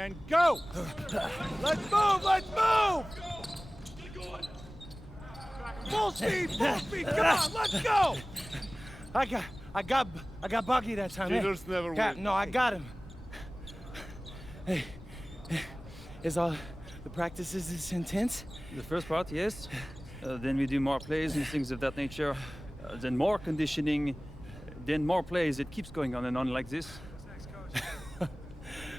and go! Let's move, let's move! Full speed, come on, let's go! I got Bucky that time. Cheaters never win. No, I got him. Hey, is all the practices this intense? The first part, yes. Then we do more plays and things of that nature. Then more conditioning. Then more plays. It keeps going on and on like this.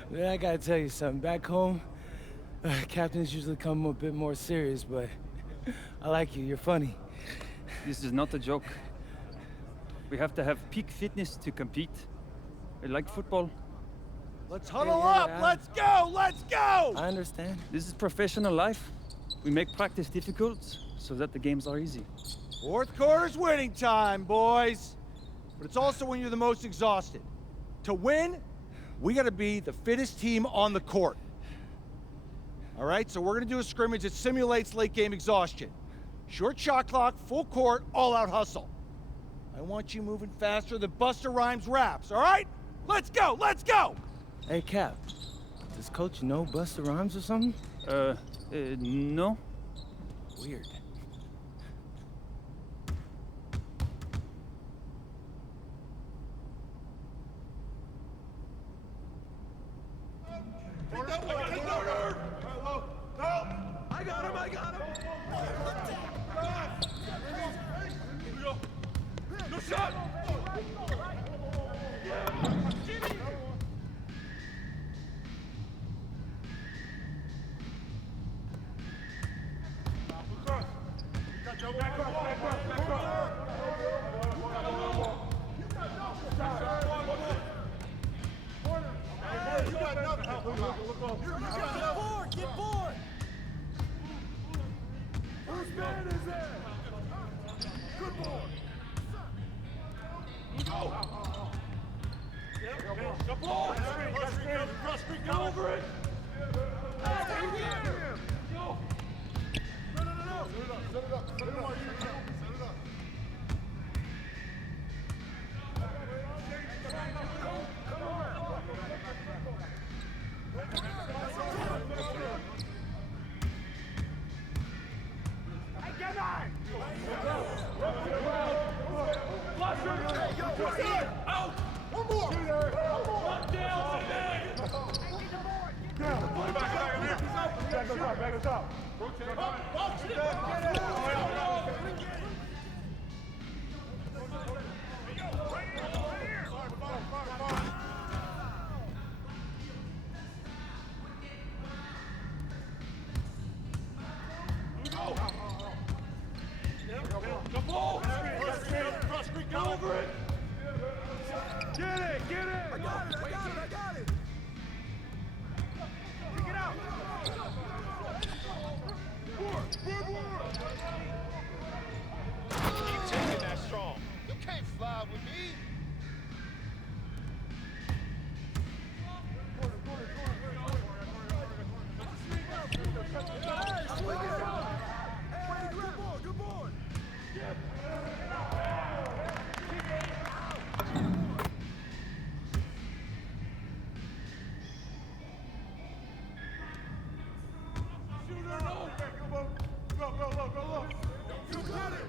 Man, I gotta tell you something. Back home, captains usually come a bit more serious, but I like you. You're funny. This is not a joke. We have to have peak fitness to compete. Like football. Let's huddle up, let's go, let's go! I understand. This is professional life. We make practice difficult so that the games are easy. Fourth quarter's winning time, boys. But it's also when you're the most exhausted. To win, we gotta be the fittest team on the court. All right, so we're gonna do a scrimmage that simulates late game exhaustion. Short shot clock, full court, all out hustle. I want you moving faster than Busta Rhymes raps, all right? Let's go, let's go! Hey, Cap. Does Coach know Busta Rhymes or something? No. Weird. I got him! No shot! Get bored! Whose man is it? Good boy! Go! The ball! Go over it! Go! No! Set it up! Out! One more! One down! Back us up! The ball! Go over it! Get it! I got it! Kick it out! Keep taking that strong. You can't fly with me. Good boy! Go! You got it!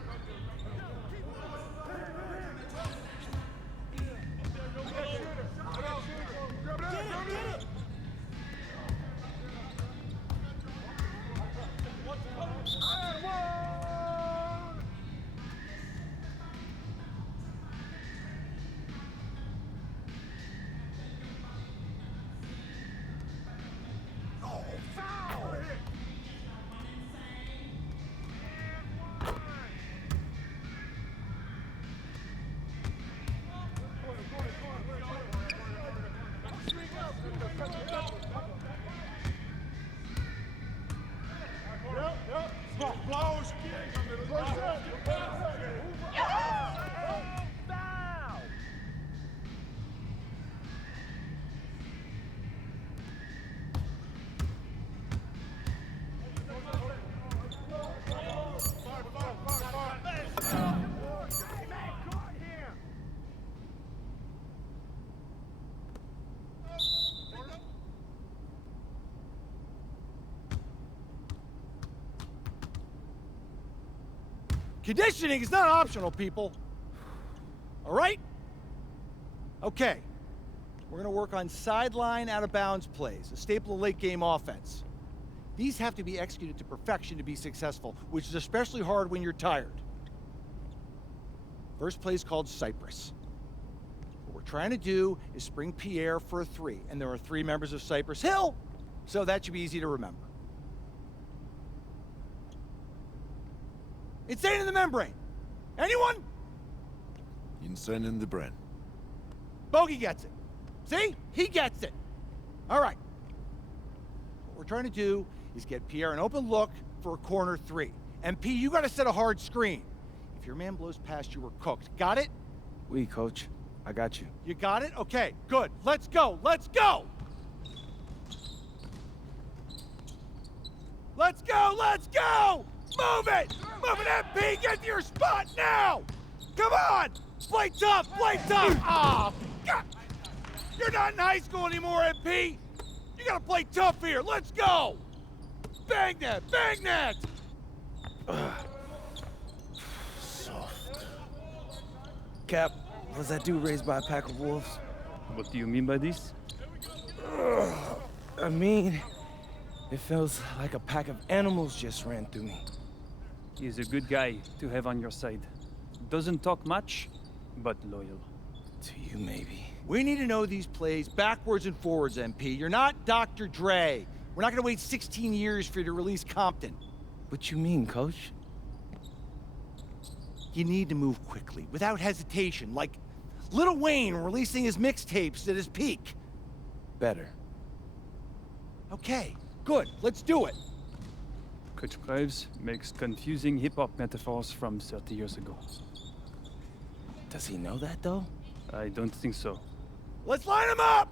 Conditioning is not optional, people. All right? Okay. We're gonna work on sideline out-of-bounds plays, a staple of late-game offense. These have to be executed to perfection to be successful, which is especially hard when you're tired. First play's called Cypress. What we're trying to do is spring Pierre for a 3, and there are 3 members of Cypress Hill, so that should be easy to remember. Insane in the membrane. Anyone? Insane in the brain. Bogey gets it. See? He gets it. All right. What we're trying to do is get Pierre an open look for a corner 3. And P, you gotta set a hard screen. If your man blows past you, we're cooked. Got it? Oui, coach. I got you. You got it? Okay, good. Let's go. Let's go! Let's go! Let's go! Move it! Move it, MP! Get to your spot now! Come on! Play tough! Play tough! Ah, God! You're not in high school anymore, MP! You gotta play tough here! Let's go! Bang that! Bang that! Soft. Cap, was that dude raised by a pack of wolves? What do you mean by this? I mean, it feels like a pack of animals just ran through me. He's a good guy to have on your side. Doesn't talk much, but loyal. To you, maybe. We need to know these plays backwards and forwards, MP. You're not Dr. Dre. We're not gonna wait 16 years for you to release Compton. What you mean, coach? You need to move quickly, without hesitation, like Lil Wayne releasing his mixtapes at his peak. Better. Okay, good. Let's do it. Coach Graves makes confusing hip-hop metaphors from 30 years ago. Does he know that, though? I don't think so. Let's line them up!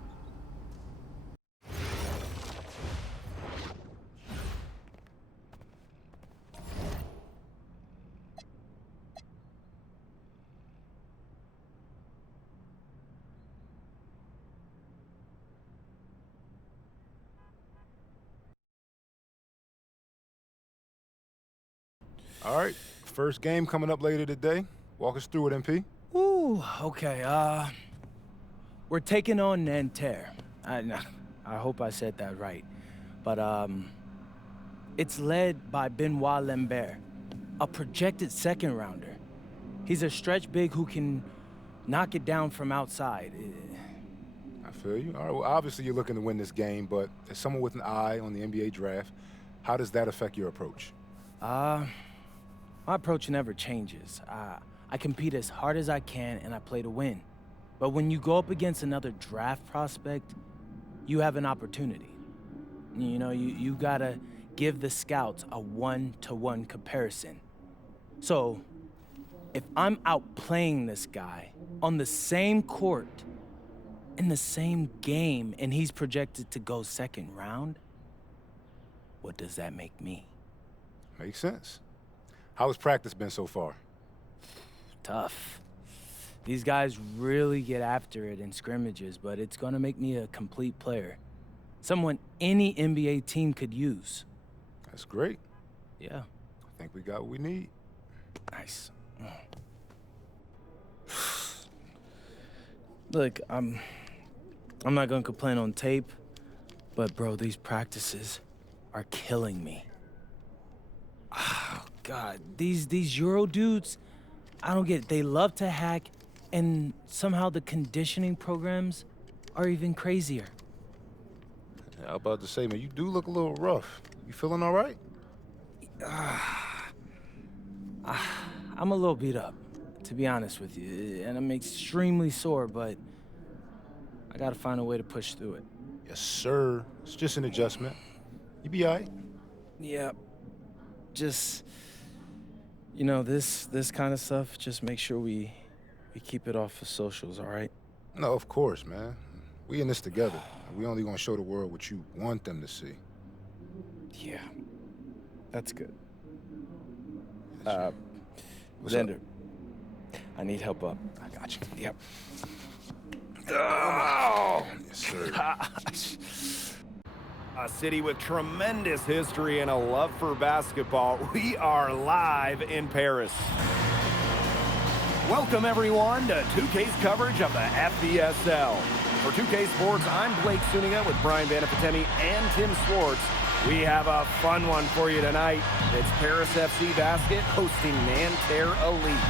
All right, first game coming up later today. Walk us through it, MP. Ooh, okay, we're taking on Nanterre. I hope I said that right. But, it's led by Benoit Lambert, a projected second rounder. He's a stretch big who can knock it down from outside. I feel you. All right, well, obviously you're looking to win this game, but as someone with an eye on the NBA draft, how does that affect your approach? My approach never changes. I compete as hard as I can and I play to win. But when you go up against another draft prospect, you have an opportunity. You know, you gotta give the scouts a one-to-one comparison. So, if I'm outplaying this guy on the same court, in the same game, and he's projected to go second round, what does that make me? Makes sense. How has practice been so far? Tough. These guys really get after it in scrimmages, but it's gonna make me a complete player. Someone any NBA team could use. That's great. Yeah. I think we got what we need. Nice. Look, I'm not gonna complain on tape, but bro, these practices are killing me. Oh, God, these Euro dudes, I don't get it. They love to hack, and somehow the conditioning programs are even crazier. Yeah, I was about to say, man, you do look a little rough. You feeling all right? I'm a little beat up, to be honest with you, and I'm extremely sore, but I gotta find a way to push through it. Yes, sir. It's just an adjustment. You be all right. Yeah, just, you know, this kind of stuff, just make sure we keep it off of socials, all right? No, of course, man. We in this together. We only gonna show the world what you want them to see. Yeah, that's good. What's Xander, up? I need help up. I got you. Yep. Oh! Yes, sir. A city with tremendous history and a love for basketball. We are live in Paris. Welcome, everyone, to 2K's coverage of the FBSL. For 2K Sports, I'm Blake Suniga with Brian Vanapateni and Tim Swartz. We have a fun one for you tonight. It's Paris FC Basket hosting Nanterre Elite.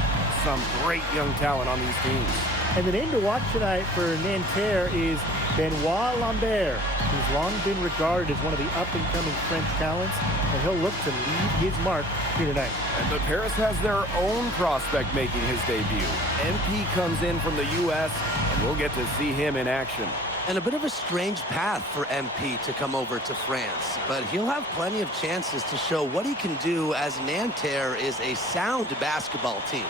Some great young talent on these teams. And the name to watch tonight for Nanterre is Benoit Lambert, who's long been regarded as one of the up-and-coming French talents, and he'll look to leave his mark here tonight. And the Paris has their own prospect making his debut. MP comes in from the U.S., and we'll get to see him in action. And a bit of a strange path for MP to come over to France, but he'll have plenty of chances to show what he can do, as Nanterre is a sound basketball team.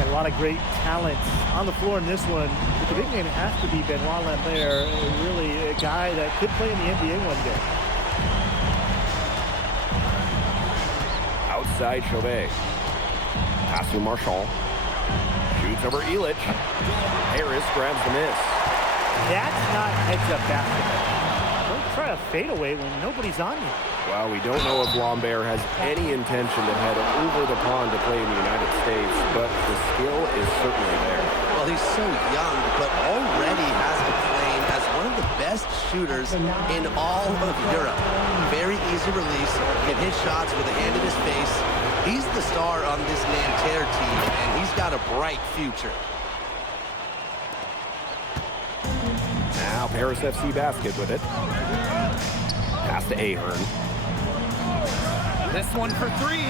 A lot of great talent on the floor in this one. But the big man has to be Benoit Lambert, really a guy that could play in the NBA one day. Outside Chauvet. Pass to Marchand. Shoots over Illich. Harris grabs the miss. That's not heads-up basketball. Don't try a fadeaway when nobody's on you. Well, we don't know if Lambert has any intention to head over the pond to play in the United States, but the skill is certainly there. Well, he's so young, but already has a claim as one of the best shooters in all of Europe. Very easy release, can hit shots with a hand in his face. He's the star on this Nanterre team, and he's got a bright future. Now Paris FC Basket with it. Pass to Ahern. This one for three.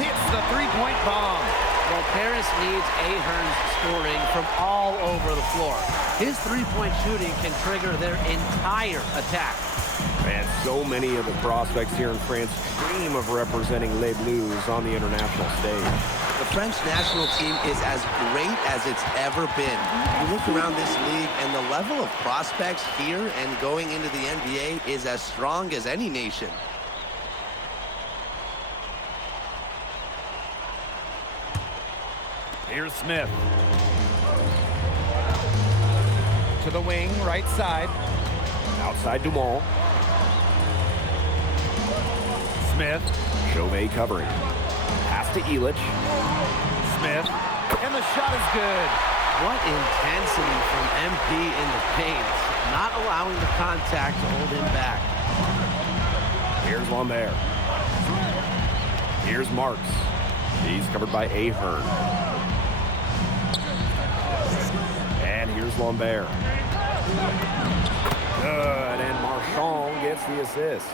Hits the three-point bomb. Well, Paris needs Ahern's scoring from all over the floor. His three-point shooting can trigger their entire attack. And so many of the prospects here in France dream of representing Les Bleus on the international stage. The French national team is as great as it's ever been. You look around this league, and the level of prospects here and going into the NBA is as strong as any nation. Here's Smith. To the wing, right side. Outside Dumont. Smith. Chauvet covering. Pass to Illich. Smith. And the shot is good. What intensity from MP in the paint, not allowing the contact to hold him back. Here's Lambert. Here's Marks. He's covered by Ahern. And here's Lambert. Good, and Marchand gets the assist.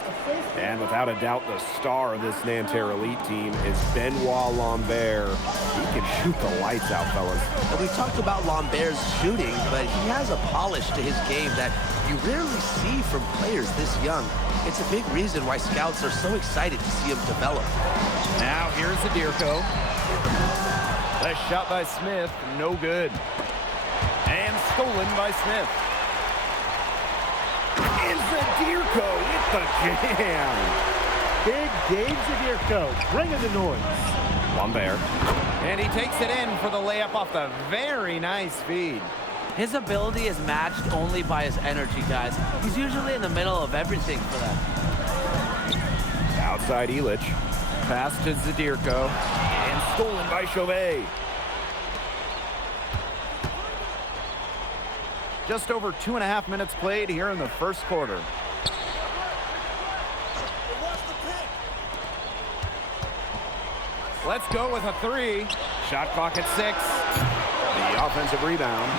And without a doubt, the star of this Nanterre Elite team is Benoit Lambert. He can shoot the lights out, fellas. And we talked about Lambert's shooting, but he has a polish to his game that you rarely see from players this young. It's a big reason why scouts are so excited to see him develop. Now here's Zadirko. The shot by Smith, no good. And stolen by Smith. And Zadirko with the jam. Big Dave Zadirko, bringing the noise. Lambert. And he takes it in for the layup off the very nice feed. His ability is matched only by his energy, guys. He's usually in the middle of everything for them. Outside Illich. Pass to Zadirko. And stolen by Chauvet. Just over 2.5 minutes played here in the first quarter. Let's go with a three. Shot clock at 6. The offensive rebound.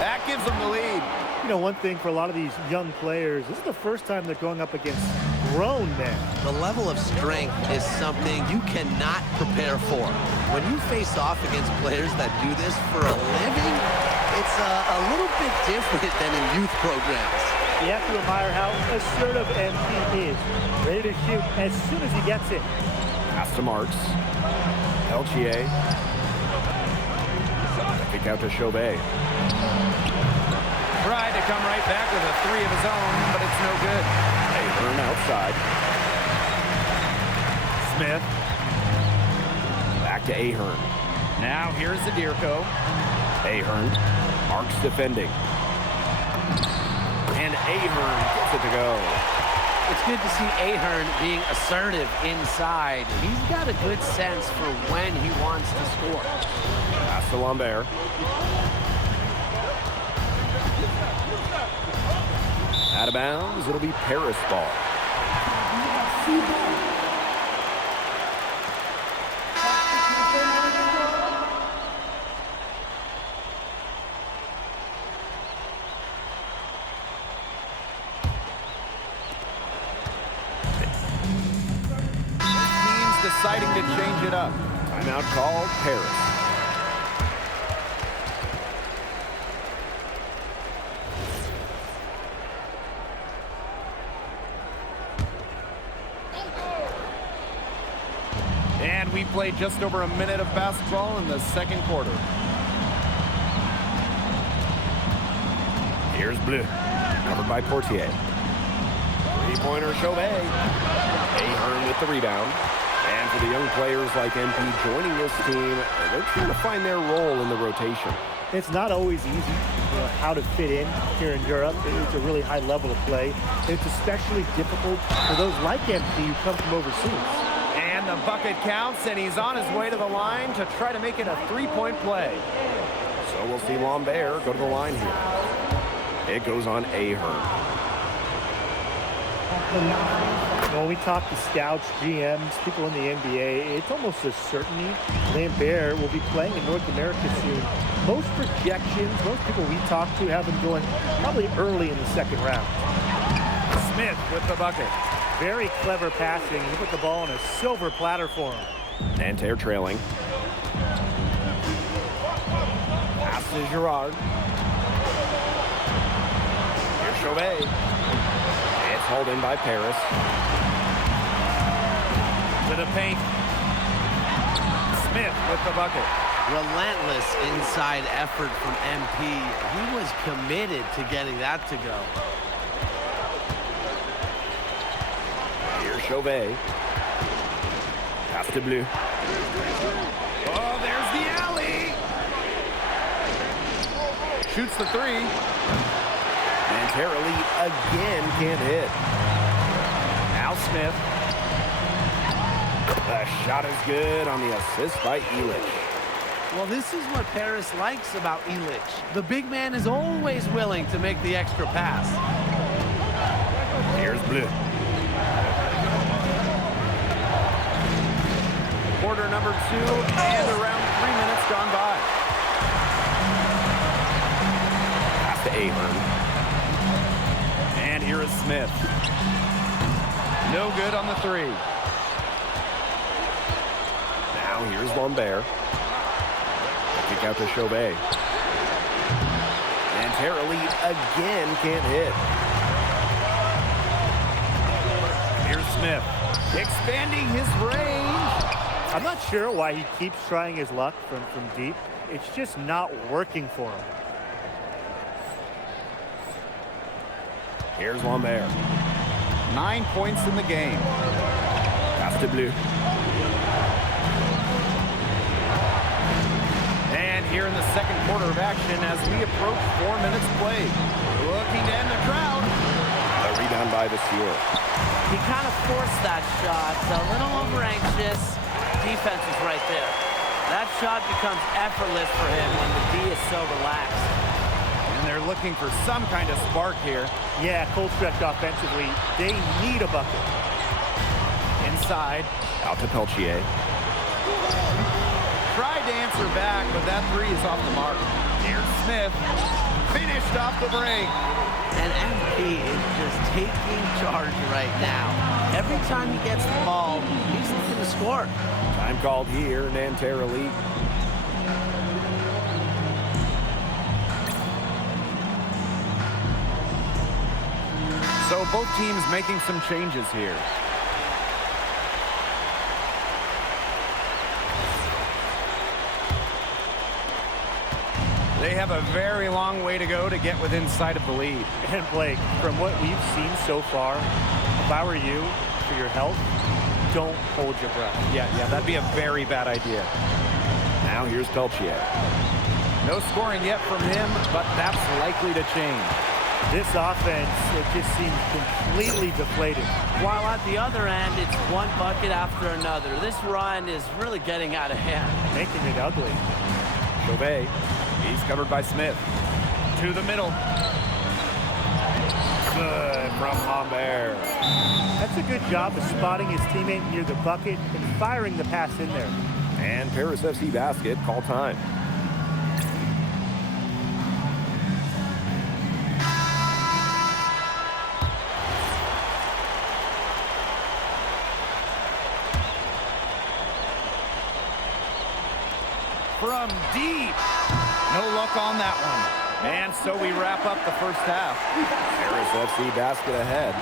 That gives them the lead. You know, one thing for a lot of these young players, this is the first time they're going up against grown men. The level of strength is something you cannot prepare for. When you face off against players that do this for a living, it's a little bit different than in youth programs. You have to admire how assertive MP is. Ready to shoot as soon as he gets it. Pass to Marks. Peltier. Kick out to Chauvet. Tried to come right back with a three of his own, but it's no good. Ahern outside. Smith. Back to Ahern. Now here's Zadirko. Ahern. Marks defending. And Ahern gets it to go. It's good to see Ahern being assertive inside. He's got a good sense for when he wants to score. Pass to Lambert. Out of bounds, it'll be Paris ball. Deciding to change it up. Timeout called Paris. And we played just over a minute of basketball in the second quarter. Here's Bleu. Covered by Portier. Three-pointer Chauvet. Ahern with the rebound. And for the young players like MP joining this team, they're trying to find their role in the rotation. It's not always easy, how to fit in here in Europe. It's a really high level of play. It's especially difficult for those like MP who come from overseas. And the bucket counts, and he's on his way to the line to try to make it a three-point play. So we'll see Lambert go to the line here. It goes on Ahern. When we talk to scouts, GMs, people in the NBA, it's almost a certainty Lambert will be playing in North America soon. Most projections, most people we talk to have him going probably early in the second round. Smith with the bucket. Very clever passing. He put the ball on a silver platter for him. Nanterre trailing. Pass to Girard. Here's Chauvet. It's hauled in by Paris. To the paint. Smith with the bucket. Relentless inside effort from MP. He was committed to getting that to go. Here's Chauvet. Pass to Bleu. Oh, there's the alley. Shoots the three. Nanterre Elite again can't hit. Now Smith. The shot is good on the assist by Illich. Well, this is what Paris likes about Illich. The big man is always willing to make the extra pass. Here's Bleu. Quarter number 2 and around 3 minutes gone by. Pass to Ahern. And here is Smith. No good on the three. Now here's Lambert. Kick out to Chauvet. Nanterre Elite again can't hit. Here's Smith. Expanding his range. I'm not sure why he keeps trying his luck from deep. It's just not working for him. Here's Lambert. 9 points in the game. Pass to Bleu. And here in the second quarter of action as we approach 4 minutes played. Looking to end the crowd. A rebound by Vasseur. He kind of forced that shot, a little over-anxious. Defense is right there. That shot becomes effortless for him when the D is so relaxed. And they're looking for some kind of spark here. Yeah, cold stretch offensively. They need a bucket. Inside. Out to Peltier. Tried to answer back, but that three is off the mark. Here's Smith. Finished off the break. And MP is just taking charge right now. Every time he gets the ball, he's looking to score. Time called here, Nanterre Elite. So both teams making some changes here. They have a very long way to go to get within sight of the lead. And Blake, from what we've seen so far, if I were you, for your health, don't hold your breath. Yeah, that'd be a very bad idea. Now here's Peltier. No scoring yet from him, but that's likely to change. This offense, it just seems completely deflated. While at the other end, it's one bucket after another. This run is really getting out of hand. Making it ugly. Chauvet, he's covered by Smith. To the middle. Good from Lambert. That's a good job of spotting his teammate near the bucket and firing the pass in there. And Paris FC basket, call time. From deep. No luck on that one. And so we wrap up the first half. Paris FC basket ahead.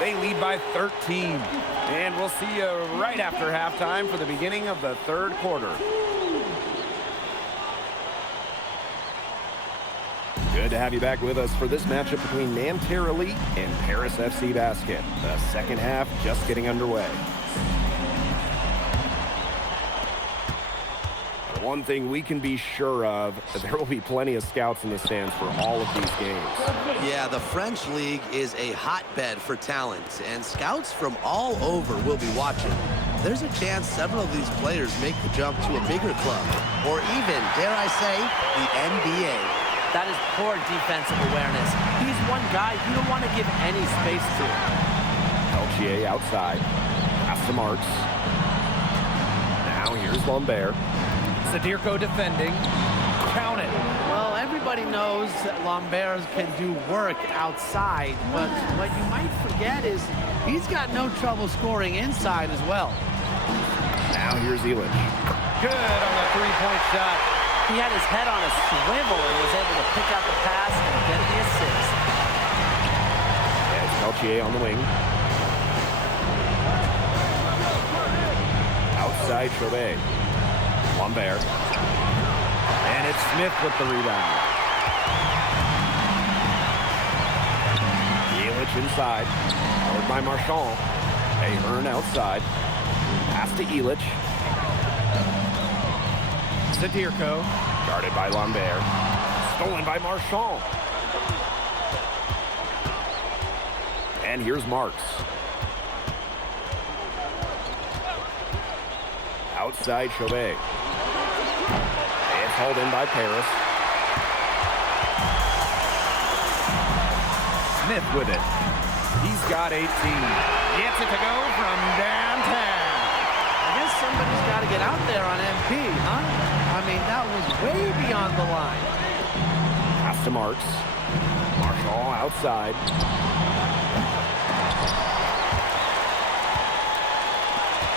They lead by 13. And we'll see you right after halftime for the beginning of the third quarter. Good to have you back with us for this matchup between Nanterre Elite and Paris FC Basket. The second half just getting underway. One thing we can be sure of, there will be plenty of scouts in the stands for all of these games. Yeah, the French League is a hotbed for talent, and scouts from all over will be watching. There's a chance several of these players make the jump to a bigger club, or even, dare I say, the NBA. That is poor defensive awareness. He's one guy you don't want to give any space to. Peltier outside. Pass to Marks. Now here's Lambert. Sadirko defending. Count it. Well, everybody knows that Lambert can do work outside, but what you might forget is he's got no trouble scoring inside as well. Now here's Elitch. Good on the three-point shot. He had his head on a swivel and was able to pick out the pass and get the assist. It's Peltier on the wing. Outside Chauvet. Lambert. And it's Smith with the rebound. Elitch inside. Followed by Marchand. Ahern outside. Pass to Elitch. Sadirko. Guarded by Lambert. Stolen by Marchand. And here's Marks. Outside Chauvet. It's hauled in by Paris. Smith with it. He's got 18. Gets it to go from downtown. I guess somebody's got to get out there on MP, huh? I mean, that was way beyond the line. Pass to Marks. Marshall outside.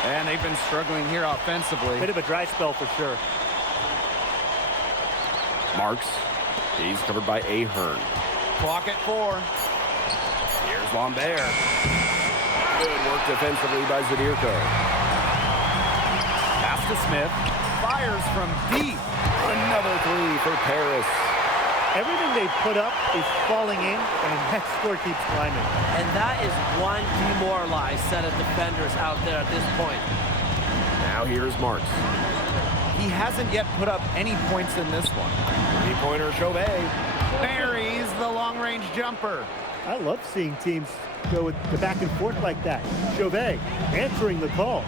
And they've been struggling here offensively. Bit of a dry spell for sure. Marks. He's covered by Ahern. Clock at 4. Here's Lambert. Good work defensively by Zadirko. Pass to Smith. Fires from deep. Another three for Paris. Everything they put up is falling in, and that score keeps climbing. And that is one demoralized set of defenders out there at this point. Now here's Marks. He hasn't yet put up any points in this one. Three-pointer Chauvet. Buries the long-range jumper. I love seeing teams go with the back and forth like that. Chauvet answering the call.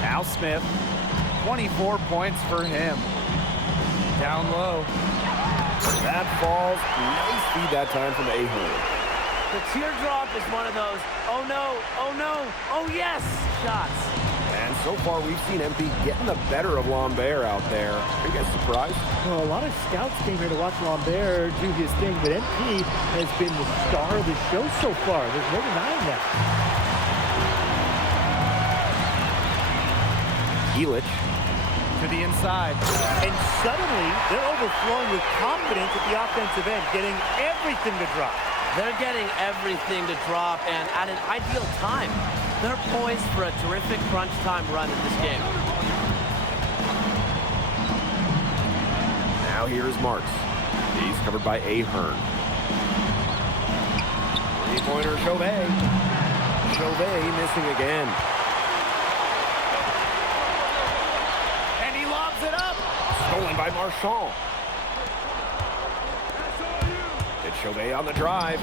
Now Smith. 24 points for him. Down low. That falls. Nice feed that time from Ahern. The teardrop is one of those, oh no, oh yes shots. And so far, we've seen MP getting the better of Lambert out there. Are you guys surprised? Well, a lot of scouts came here to watch Lambert do his thing, but MP has been the star of the show so far. There's no denying that. Elitch. to the inside. And suddenly, they're overflowing with confidence at the offensive end, getting everything to drop. They're getting everything to drop, and at an ideal time. They're poised for a terrific crunch time run in this game. Now here's Marks. He's covered by Ahern. Three-pointer, Chauvet. Chauvet missing again. And he lobs it up. Stolen by Marchand. It's Chauvet on the drive.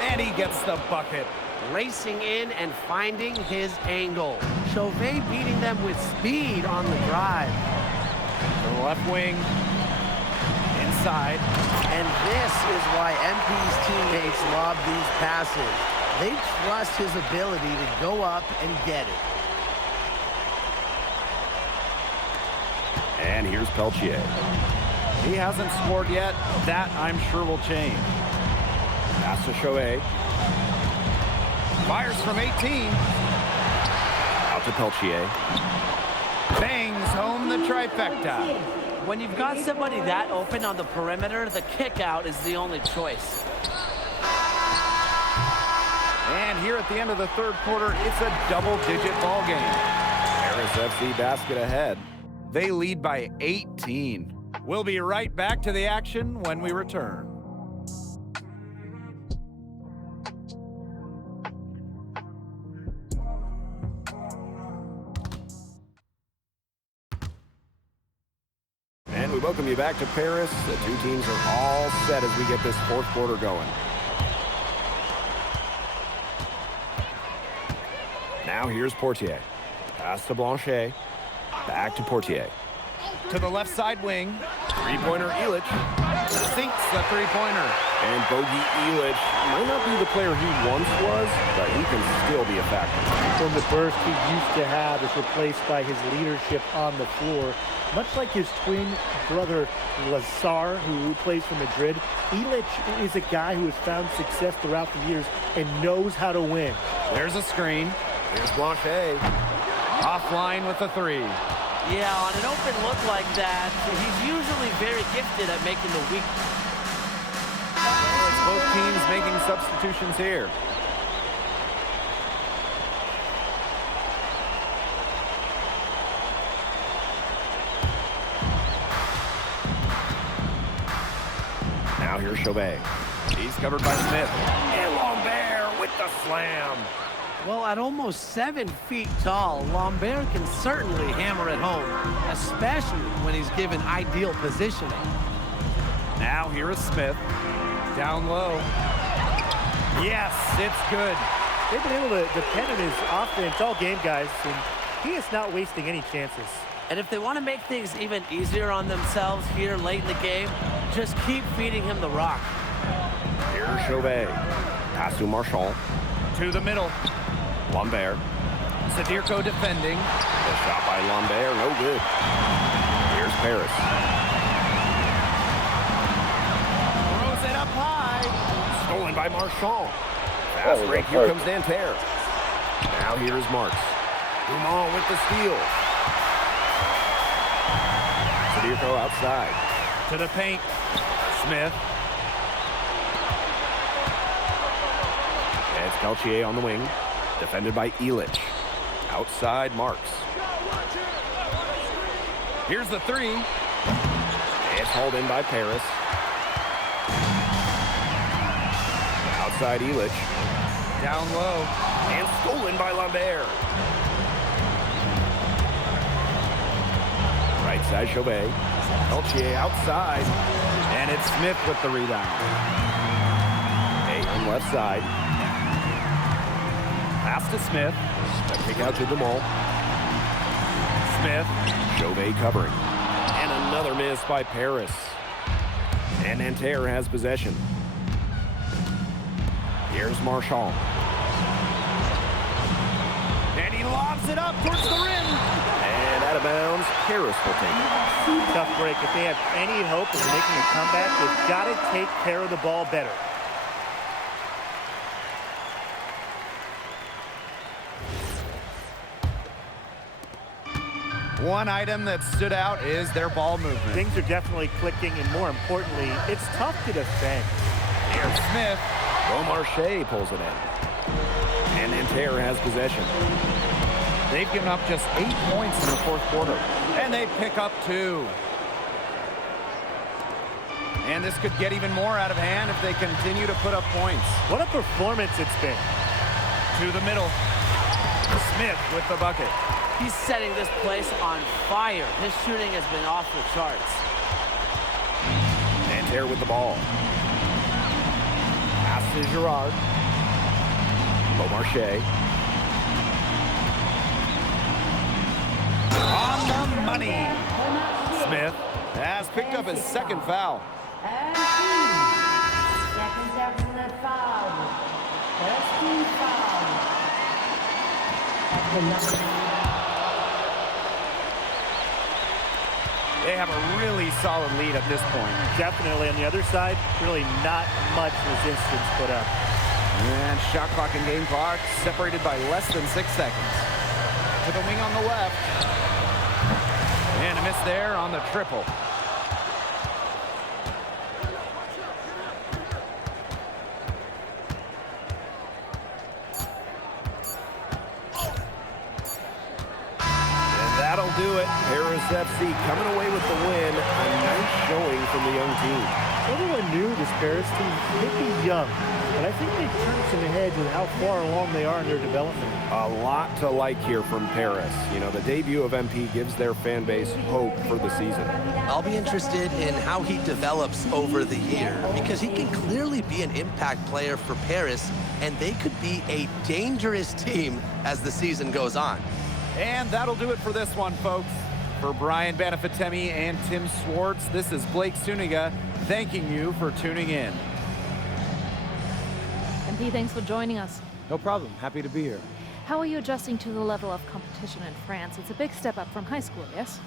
And he gets the bucket. Racing in and finding his angle. Chauvet beating them with speed on the drive. To the left wing. Inside. And this is why MP's teammates lob these passes. They trust his ability to go up and get it. And here's Peltier. He hasn't scored yet. That, I'm sure, will change. Pass to Chauvet. Fires from 18. Out to Peltier. Bangs home the trifecta. When you've got somebody that open on the perimeter, the kick out is the only choice. And here at the end of the third quarter, it's a double-digit ball game. Paris FC basket ahead. They lead by 18. We'll be right back to the action when we return. And we welcome you back to Paris. The two teams are all set as we get this fourth quarter going. Now here's Portier. Pass to Blanchet. Back to Portier. To the left side wing. Three-pointer Illich. Sinks the three-pointer. And Bogey Illich might not be the player he once was, but he can still be a factor. From the burst he used to have is replaced by his leadership on the floor. Much like his twin brother Lazar, who plays for Madrid, Illich is a guy who has found success throughout the years and knows how to win. There's a screen. Here's Blanchet. Offline with the three. Yeah, on an open look like that, he's usually very gifted at making the weak. It's both teams making substitutions here. Now here's Chauvet. He's covered by Smith. And Lambert with the slam. Well, at almost 7 feet tall, Lambert can certainly hammer it home, especially when he's given ideal positioning. Now here is Smith. Down low. Yes, it's good. They've been able to depend on his offense all game, guys, and he is not wasting any chances. And if they want to make things even easier on themselves here late in the game, just keep feeding him the rock. Here's Chauvet. Pass to Marchand. To the middle. Lambert. Sadirko defending. The shot by Lambert, no good. Here's Paris. Throws it up high. Stolen by Marchand. Fast break, here comes Nanterre. Now here's Marks. Dumont with the steal. Sadirko outside. To the paint. Smith. It's Peltier on the wing. Defended by Illich. Outside Marks. Here's the three. It's hauled in by Paris. Outside Illich. Down low. And stolen by Lambert. Right side Chauvet. Peltier outside. And it's Smith with the rebound. On left side. Pass to Smith. A kick out to Dumont. Smith. Chauvet covering. And another miss by Paris. And Nanterre has possession. Here's Marchand. And he lobs it up towards the rim. And out of bounds, Paris will take it. Tough break. If they have any hope of making a comeback, they've got to take care of the ball better. One item that stood out is their ball movement. Things are definitely clicking, and more importantly, it's tough to defend. Here's Smith. Beaumarchais pulls it in. And Nanterre has possession. They've given up just 8 points in the fourth quarter. And they pick up 2. And this could get even more out of hand if they continue to put up points. What a performance it's been. To the middle. Smith with the bucket. He's setting this place on fire. His shooting has been off the charts. Nanterre with the ball. Pass to Girard. Beaumarchais. On the money. Smith has picked up his second foul. Second personal foul. First team foul. They have a really solid lead at this point. Definitely on the other side, really not much resistance put up. And shot clock and game clock separated by less than 6 seconds. To the wing on the left. And a miss there on the triple. That'll do it. Paris FC coming away with the win. A nice showing from the young team. Everyone knew this Paris team may be young, but I think they've turned some heads with how far along they are in their development. A lot to like here from Paris. You know, the debut of MP gives their fan base hope for the season. I'll be interested in how he develops over the year, because he can clearly be an impact player for Paris, and they could be a dangerous team as the season goes on. And that'll do it for this one, folks. For Brian Banafitemi and Tim Swartz, this is Blake Suniga thanking you for tuning in. MP, thanks for joining us. No problem. Happy to be here. How are you adjusting to the level of competition in France? It's a big step up from high school, yes?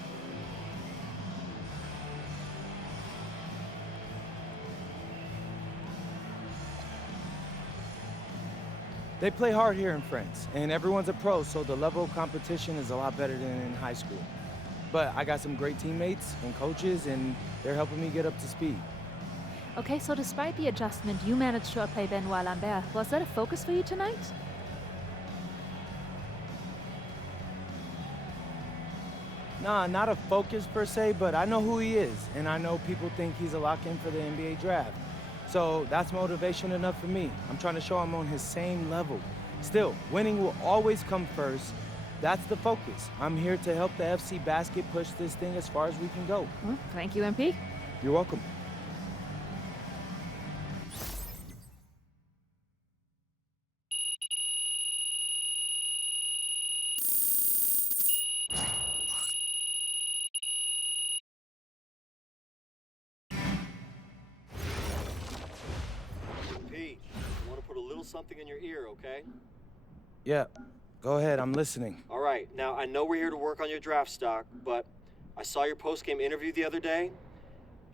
They play hard here in France, and everyone's a pro, so the level of competition is a lot better than in high school. But I got some great teammates and coaches, and they're helping me get up to speed. Okay, so despite the adjustment, you managed to outplay Benoit Lambert. Was that a focus for you tonight? Nah, not a focus per se, but I know who he is, and I know people think he's a lock-in for the NBA draft. So that's motivation enough for me. I'm trying to show I'm on his same level. Still, winning will always come first. That's the focus. I'm here to help the FC Basket push this thing as far as we can go. Well, thank you, MP. You're welcome. Something in your ear, okay? Yeah, go ahead, I'm listening. All right, now I know we're here to work on your draft stock, but I saw your post-game interview the other day,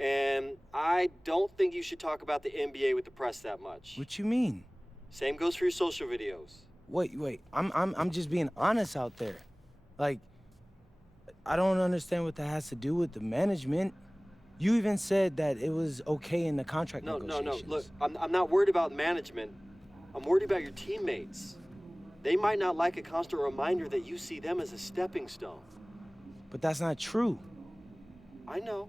and I don't think you should talk about the NBA with the press that much. What you mean? Same goes for your social videos. Wait, I'm just being honest out there. Like, I don't understand what that has to do with the management. You even said that it was okay in the contract negotiations. No, look, I'm not worried about management. I'm worried about your teammates. They might not like a constant reminder that you see them as a stepping stone. But that's not true. I know.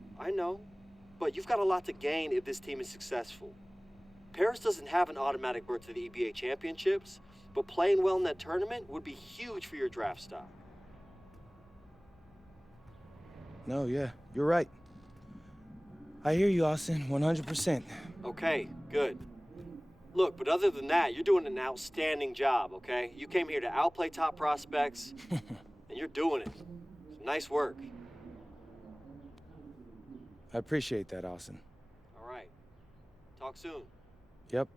But you've got a lot to gain if this team is successful. Paris doesn't have an automatic berth to the EBA championships, but playing well in that tournament would be huge for your draft stock. No, yeah, you're right. I hear you, Austin, 100%. Okay, good. Look, but other than that, you're doing an outstanding job, okay? You came here to outplay top prospects, and you're doing it. Nice work. I appreciate that, Austin. All right. Talk soon. Yep.